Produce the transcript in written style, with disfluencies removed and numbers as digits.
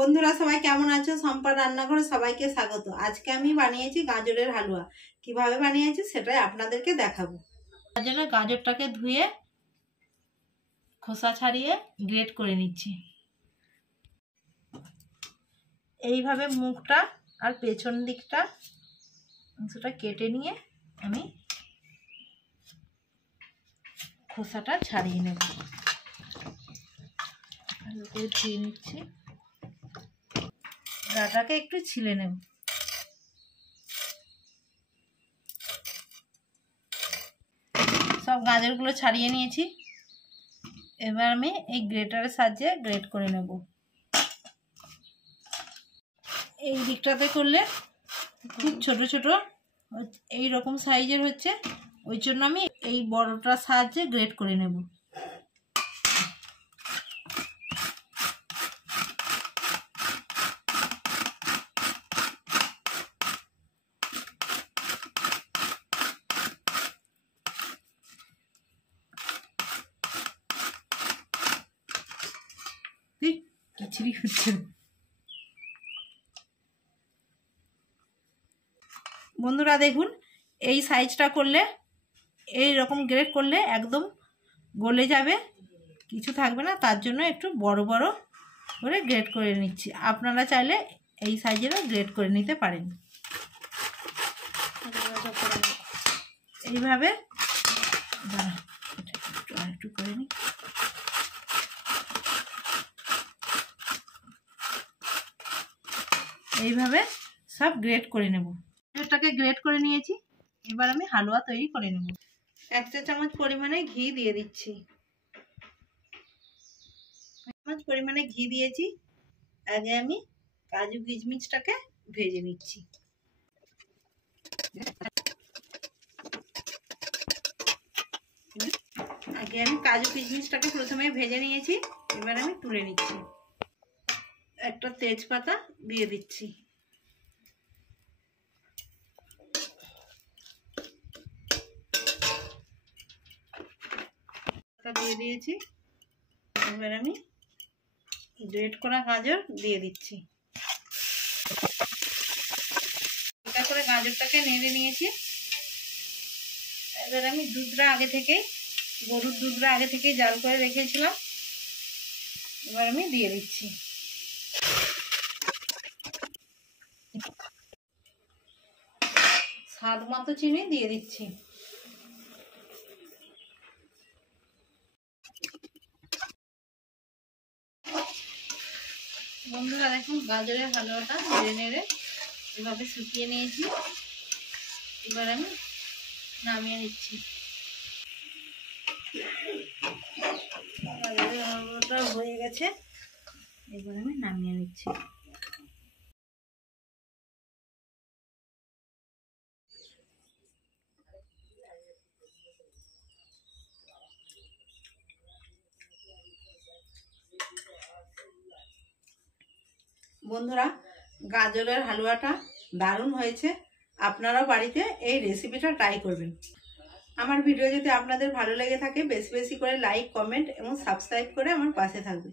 বন্ধুরা সবাই কেমন আছো? সম্পার রান্নাঘরে সবাইকে স্বাগত। আজকে আমি বানিয়েছি গাজরের হালুয়া। কিভাবে বানিয়েছি সেটাই আপনাদেরকে দেখাবো। তার জন্য গাজরটাকে ধুয়ে খোসা ছাড়িয়ে গ্রেট করে নিচ্ছি। এইভাবে মুখটা আর পেছন দিকটা অংশটা কেটে নিয়ে আমি খোসাটা ছাড়িয়ে নেব। ভালো করে ধুয়ে নিচ্ছি। গাটাকে একটু ছিলে নেব। সব গাজরগুলো ছাড়িয়ে নিয়েছি। এবার আমি এই গ্রেটারের সাহায্যে গ্রেট করে নেব। এই দিকটাতে করলে খুব ছোট ছোট এই রকম সাইজের হচ্ছে, ওই জন্য আমি এই বড়টার সাহায্যে গ্রেট করে নেব। খিচুড়ি হচ্ছে। বন্ধুরা দেখুন, এই সাইজটা করলে, এই রকম গ্রেট করলে একদম গলে যাবে, কিছু থাকবে না। তার জন্য একটু বড় বড় করে গ্রেট করে নিচ্ছি। আপনারা চাইলে এই সাইজেরও গ্রেট করে নিতে পারেন। এইভাবে একটু করে নিই। এইভাবে সব গ্রেট করে নেব। এটাকে গ্রেট করে নিয়েছি। এবার আমি হালুয়া তৈরি করে নেব। 1 চা চামচ পরিমাণে ঘি দিয়ে দিচ্ছি। 1 চামচ পরিমাণে ঘি দিয়েছি। আগে আমি কাজু কিশমিশটাকে ভেজে নিচ্ছি। আগে আমি কাজু কিশমিশটাকে প্রথমে ভেজে নিয়েছি। এবার আমি তুলে নিচ্ছি। একটা তেজপাতা দিয়ে দিচ্ছি। দিয়ে দিয়েছি। এবার আমি গ্রেট করা গাজর দিয়ে দিচ্ছি। এটা করে গাজরটাকে নেড়ে নিয়েছি। এবার আমি দুধটা আগে থেকে, গরুর দুধটা আগে থেকে জাল করে রেখেছিলাম। এবার আমি দিয়ে দিচ্ছি। স্বাদ মতো চিনি দিয়ে দিচ্ছি। বন্ধুরা দেখুন, গাজরের হালুয়াটা নেড়ে নেড়ে এভাবে শুকিয়ে নিয়েছি। এবার আমি নামিয়ে নিচ্ছি। গাজরের হালুয়াটা হয়ে গেছে। এবার আমি নামিয়ে নিচ্ছি। বন্ধুরা, গাজরের হালুয়াটা দারুণ হয়েছে। আপনারাও বাড়িতে এই রেসিপিটা ট্রাই করবেন। আমার ভিডিও যদি আপনাদের ভালো লেগে থাকে, বেশি বেশি করে লাইক, কমেন্ট এবং সাবস্ক্রাইব করে আমার পাশে থাকবে।